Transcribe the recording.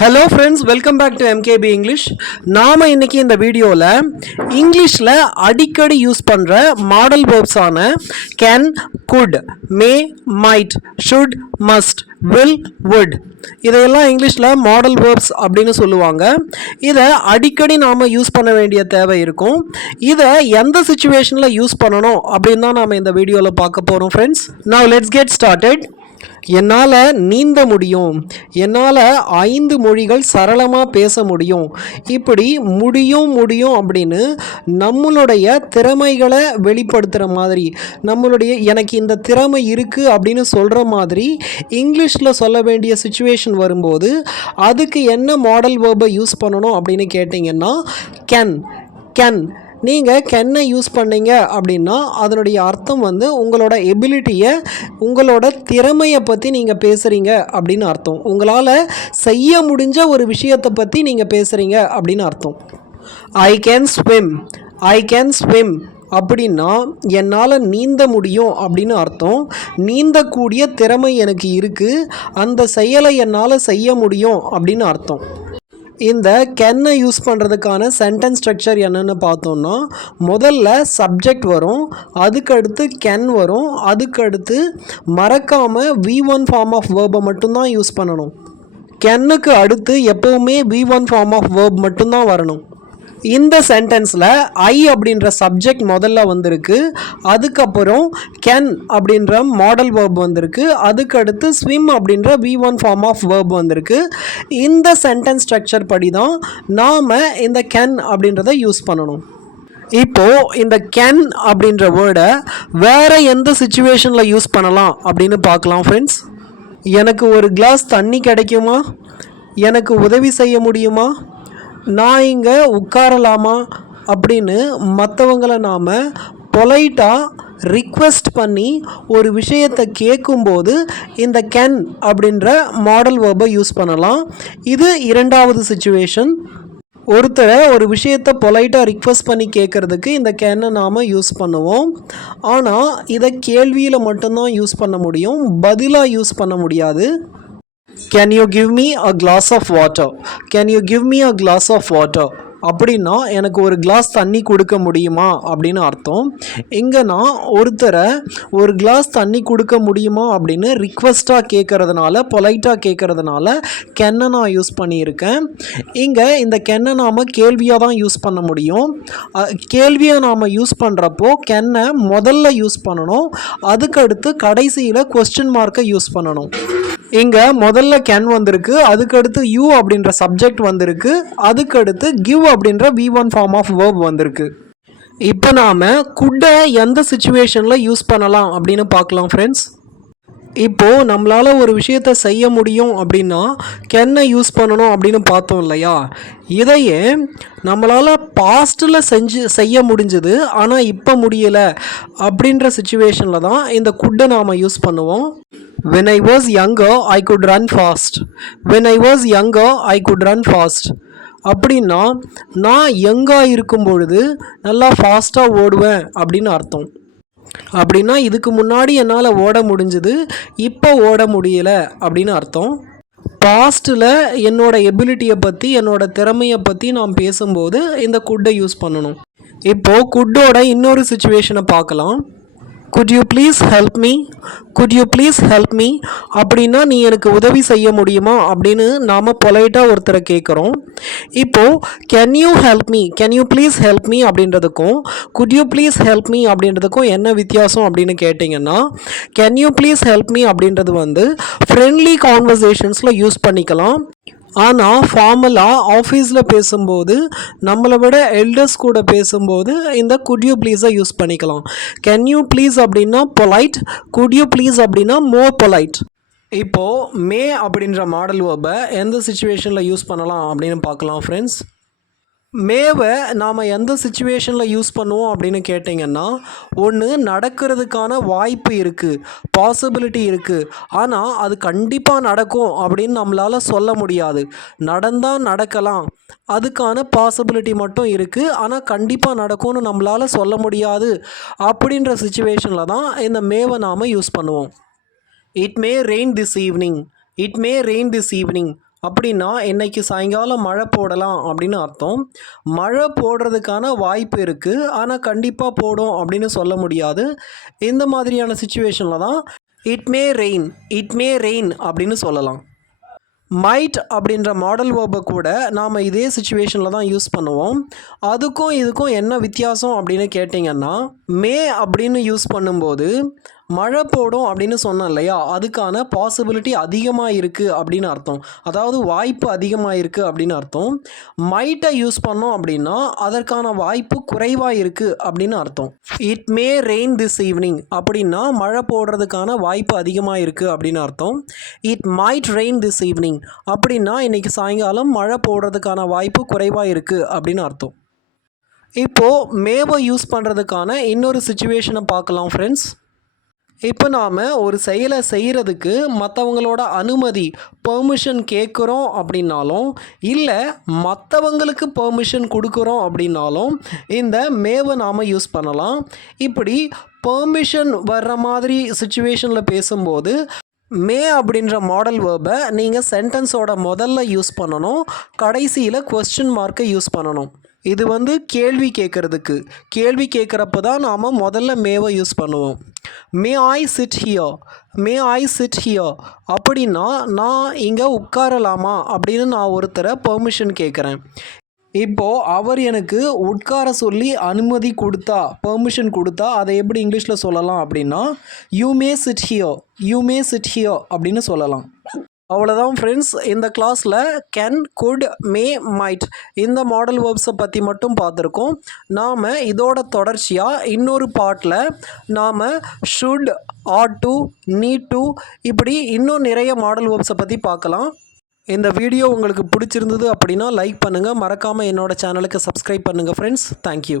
Hello friends, welcome back to MKP English. நாம் இன்றைக்கி இந்த வீடியோவில் இங்கிலீஷில் அடிக்கடி யூஸ் பண்ணுற மாடல் வேர்ப்ஸான can, could, may, might, should, must, will, would இதையெல்லாம் இங்கிலீஷில் மாடல் வேர்ப்ஸ் அப்படின்னு சொல்லுவாங்க. இதை அடிக்கடி நாம் யூஸ் பண்ண வேண்டிய தேவை இருக்கும். இதை எந்த சுச்சுவேஷனில் யூஸ் பண்ணணும் அப்படின்னு தான் நாம் இந்த வீடியோவில் பார்க்க போகிறோம் friends. Now let's get started. என்னால் நீந்த முடியும், என்னால் 5 மொழிகள் சரளமாக பேச முடியும். இப்படி முடியும் அப்படின்னு நம்மளுடைய திறமைகளை வெளிப்படுத்துகிற மாதிரி, எனக்கு இந்த திறமை இருக்குது அப்படின்னு சொல்கிற மாதிரி இங்கிலீஷில் சொல்ல வேண்டிய சுச்சுவேஷன் வரும்போது அதுக்கு என்ன மாடல் வேர்பை யூஸ் பண்ணணும் அப்படின்னு கேட்டிங்கன்னா கேன். நீங்கள் கேன்னை யூஸ் பண்ணீங்க அப்படின்னா அதனுடைய அர்த்தம் உங்களோட எபிலிட்டியை, உங்களோட திறமையை பற்றி நீங்கள் பேசுகிறீங்க அப்படின்னு அர்த்தம். உங்களால் செய்ய முடிஞ்ச ஒரு விஷயத்தை பற்றி நீங்கள் பேசுகிறீங்க அப்படின்னு அர்த்தம். ஐ கேன் ஸ்விம் அப்படின்னா என்னால் நீந்த முடியும் அப்படின்னு அர்த்தம். நீந்தக்கூடிய திறமை எனக்கு இருக்குது, அந்த செயலை என்னால் செய்ய முடியும் அப்படின்னு அர்த்தம். இந்த கேன்னை யூஸ் பண்ணுறதுக்கான சென்டென்ஸ் ஸ்ட்ரக்சர் என்னென்னு பார்த்தோம்னா, முதல்ல சப்ஜெக்ட் வரும், அதுக்கடுத்து கேன் வரும், அதுக்கடுத்து மறக்காமல் V1 ஃபார்ம் ஆஃப் வேர்பை மட்டும்தான் யூஸ் பண்ணணும். கேன்னுக்கு அடுத்து எப்போவுமே V1 ஃபார்ம் ஆஃப் வேர்ப் மட்டும்தான் வரணும். இந்த சென்டென்ஸில் ஐ அப்படின்ற சப்ஜெக்ட் முதல்ல வந்திருக்கு, அதுக்கப்புறம் கேன் அப்படின்ற மாடல் வேர்ப் வந்திருக்கு, அதுக்கடுத்து ஸ்விம் அப்படின்ற V1 ஃபார்ம் ஆஃப் வேர்ப் வந்திருக்கு. இந்த சென்டென்ஸ் ஸ்ட்ரக்சர் படி தான் நாம் இந்த கேன் அப்படின்றத யூஸ் பண்ணணும். இப்போது இந்த கேன் அப்படின்ற வேர்டை வேறு எந்த சுச்சுவேஷனில் யூஸ் பண்ணலாம் அப்படின்னு பார்க்கலாம் ஃப்ரெண்ட்ஸ். எனக்கு ஒரு கிளாஸ் தண்ணி கிடைக்குமா, எனக்கு உதவி செய்ய முடியுமா, நான் இங்கே உட்காரலாமா அப்படின்னு மற்றவங்களை நாம் பொலைட்டாக ரிக்வெஸ்ட் பண்ணி ஒரு விஷயத்தை கேட்கும்போது இந்த கேன் அப்படின்ற மாடல் வேர்பை யூஸ் பண்ணலாம். இது இரண்டாவது சுச்சுவேஷன். ஒருத்தரை ஒரு விஷயத்தை பொலைட்டாக ரிக்வெஸ்ட் பண்ணி கேட்குறதுக்கு இந்த கேனை நாம் யூஸ் பண்ணுவோம். ஆனால் இதை கேள்வியில் மட்டும்தான் யூஸ் பண்ண முடியும், பதிலாக யூஸ் பண்ண முடியாது. Can you give me a glass of water? Can you give me a glass of water? அப்படின்னா எனக்கு ஒரு கிளாஸ் தண்ணி கொடுக்க முடியுமா அப்படின்னு அர்த்தம். இங்கே நான் ஒருத்தரை ஒரு கிளாஸ் தண்ணி கொடுக்க முடியுமா அப்படின்னு ரிக்வெஸ்ட்டாக கேட்குறதுனால, பொலைட்டாக கேட்குறதுனால கென்னை நான் யூஸ் பண்ணியிருக்கேன். இங்கே இந்த கென்னை நாம் கேள்வியாக தான் யூஸ் பண்ண முடியும். கேள்வியை நாம் யூஸ் பண்ணுறப்போ கென்னை முதல்ல யூஸ் பண்ணணும், அதுக்கடுத்து கடைசியில் கொஸ்டின் மார்க்கை யூஸ் பண்ணணும். இங்கே முதல்ல கேன் வந்திருக்கு, அதுக்கடுத்து யூ அப்படின்ற சப்ஜெக்ட் வந்திருக்கு, அதுக்கடுத்து கிவ் அப்படின்ற V1 ஃபார்ம் ஆஃப் வேர்ப் வந்திருக்கு. இப்போ நாம் குட்டை எந்த சுச்சுவேஷனில் யூஸ் பண்ணலாம் அப்படின்னு பார்க்கலாம் ஃப்ரெண்ட்ஸ். இப்போது நம்மளால் ஒரு விஷயத்தை செய்ய முடியும் அப்படின்னா கேன்னை யூஸ் பண்ணணும் அப்படின்னு பார்த்தோம் இல்லையா. இதையே நம்மளால் பாஸ்ட்டில் செய்ய முடிஞ்சது ஆனால் இப்போ முடியலை அப்படின்ற சுச்சுவேஷனில் தான் இந்த குட்டை நாம் யூஸ் பண்ணுவோம். When I was younger, I could run fast. When I was younger, I could run fast. அப்படின்னா நான் யங்காக இருக்கும் பொழுது நல்லா ஃபாஸ்ட்டாக ஓடுவேன் அப்படின்னு அர்த்தம். அப்படின்னா இதுக்கு முன்னாடி என்னால் ஓட முடிஞ்சது, இப்போ ஓட முடியலை அப்படின்னு அர்த்தம். பாஸ்ட்டில் என்னோட எபிலிட்டியை பற்றி, என்னோட திறமையை பற்றி நான் பேசும்போது இந்த குட்டை யூஸ் பண்ணணும். இப்போது குட்டோட இன்னொரு சுச்சுவேஷனை பார்க்கலாம். Could you please help me? Could you please help me? அப்படின்னா நீ எனக்கு உதவி செய்ய முடியுமா அப்படின்னு நாம் பொலைட்டாக ஒருத்தரை கேட்குறோம். இப்போது can you help me, can you please help me அப்படின்றதுக்கும் could you please help me அப்படின்றதுக்கும் என்ன வித்தியாசம் அப்படின்னு கேட்டிங்கன்னா, can you please help me அப்படின்றது ஃப்ரெண்ட்லி கான்வர்சேஷன்ஸில் யூஸ் பண்ணிக்கலாம். ஆனால் ஃபார்மலாக ஆஃபீஸில் பேசும்போது, நம்மளை விட எல்டர்ஸ் கூட பேசும்போது இந்த குட் யூ ப்ளீஸை யூஸ் பண்ணிக்கலாம். கேன் யூ ப்ளீஸ் அப்படின்னா பொலைட், குட் யூ ப்ளீஸ் அப்படின்னா மோர் பொலைட். இப்போது மே அப்படின்ற மாடல் வேர்பை எந்த சுச்சுவேஷனில் யூஸ் பண்ணலாம் அப்படின்னு பார்க்கலாம் ஃப்ரெண்ட்ஸ். மேவை நாம் எந்த சுச்சுவேஷனில் யூஸ் பண்ணுவோம் அப்படின்னு கேட்டிங்கன்னா, ஒன்று நடக்கிறதுக்கான வாய்ப்பு இருக்குது, பாசிபிலிட்டி இருக்குது, ஆனால் அது கண்டிப்பாக நடக்கும் அப்படின்னு நம்மளால் சொல்ல முடியாது. நடந்தால் நடக்கலாம், அதுக்கான பாசிபிலிட்டி மட்டும் இருக்குது, ஆனால் கண்டிப்பாக நடக்கும்னு நம்மளால் சொல்ல முடியாது. அப்படின்ற சுச்சுவேஷனில் தான் இந்த மேவை நாம் யூஸ் பண்ணுவோம். It may rain this evening, it may rain this evening அப்படின்னா இன்னைக்கு சாயங்காலம் மழை போடலாம் அப்படின்னு அர்த்தம். மழை போடுறதுக்கான வாய்ப்பு இருக்குது, ஆனால் கண்டிப்பாக போடும் அப்படின்னு சொல்ல முடியாது. இந்த மாதிரியான சுச்சுவேஷனில் தான் இட் மே ரெயின் அப்படின்னு சொல்லலாம். மைட் அப்படின்ற மாடல் வேர்பை கூட நாம் இதே சுச்சுவேஷனில் தான் யூஸ் பண்ணுவோம். அதுக்கும் இதுக்கும் என்ன வித்தியாசம் அப்படின்னு கேட்டிங்கன்னா, மே அப்படின்னு யூஸ் பண்ணும்போது மழை போடும் அப்படின்னு சொன்னேன் இல்லையா, அதுக்கான பாசிபிலிட்டி அதிகமாக இருக்குது அப்படின்னு அர்த்தம். அதாவது வாய்ப்பு அதிகமாக இருக்குது அப்படின்னு அர்த்தம். மைட்டை யூஸ் பண்ணோம் அப்படின்னா அதற்கான வாய்ப்பு குறைவாக இருக்குது அப்படின்னு அர்த்தம். It may rain this evening அப்படின்னா மழை போடுறதுக்கான வாய்ப்பு அதிகமாக இருக்குது அப்படின்னு அர்த்தம். It might rain this evening அப்படின்னா இன்றைக்கி சாயங்காலம் மழை போடுறதுக்கான வாய்ப்பு குறைவாக இருக்குது அப்படின்னு அர்த்தம். இப்போது மேவை யூஸ் பண்ணுறதுக்கான இன்னொரு சுச்சுவேஷனை பார்க்கலாம் ஃப்ரெண்ட்ஸ். இப்போ நாம் ஒரு செயலை செய்கிறதுக்கு மற்றவங்களோட அனுமதி பெர்மிஷன் கேட்குறோம் அப்படின்னாலும், இல்லை மற்றவங்களுக்கு பெர்மிஷன் கொடுக்குறோம் அப்படின்னாலும் இந்த மேவை நாம் யூஸ் பண்ணலாம். இப்படி பெர்மிஷன் வர்ற மாதிரி சுச்சுவேஷனில் பேசும்போது மே அப்படின்ற மாடல் வேர்பை நீங்கள் சென்டென்ஸோட முதல்ல யூஸ் பண்ணணும், கடைசியில் கொஸ்டின் மார்க்கை யூஸ் பண்ணணும். இது கேள்வி கேட்குறப்ப தான் நாம் முதல்ல மேவை யூஸ் பண்ணுவோம். மே ஐ சிட் ஹியர் அப்படின்னா நான் இங்கே உட்காரலாமா அப்படின்னு நான் ஒருத்தரை பெர்மிஷன் கேட்குறேன். இப்போது அவர் எனக்கு உட்கார சொல்லி அனுமதி கொடுத்தா, பெர்மிஷன் கொடுத்தா அதை எப்படி இங்கிலீஷில் சொல்லலாம் அப்படின்னா யூ மே சிட் ஹியர் அப்படின்னு சொல்லலாம். அவ்வளோதான் ஃப்ரெண்ட்ஸ், இந்த கிளாஸில் கேன், குட், மே, மைட் இந்த மாடல் வேர்ப்ஸை பற்றி மட்டும் பார்த்துருக்கோம். நாம் இதோட தொடர்ச்சியாக இன்னொரு பார்ட்டில் நாம் should, ought to, need to இப்படி இன்னும் நிறைய மாடல் வேர்ப்ஸை பற்றி பார்க்கலாம். இந்த வீடியோ உங்களுக்கு பிடிச்சிருந்தது அப்படின்னா லைக் பண்ணுங்கள், மறக்காமல் என்னோடய சேனலுக்கு சப்ஸ்கிரைப் பண்ணுங்கள் ஃப்ரெண்ட்ஸ். தேங்க்யூ.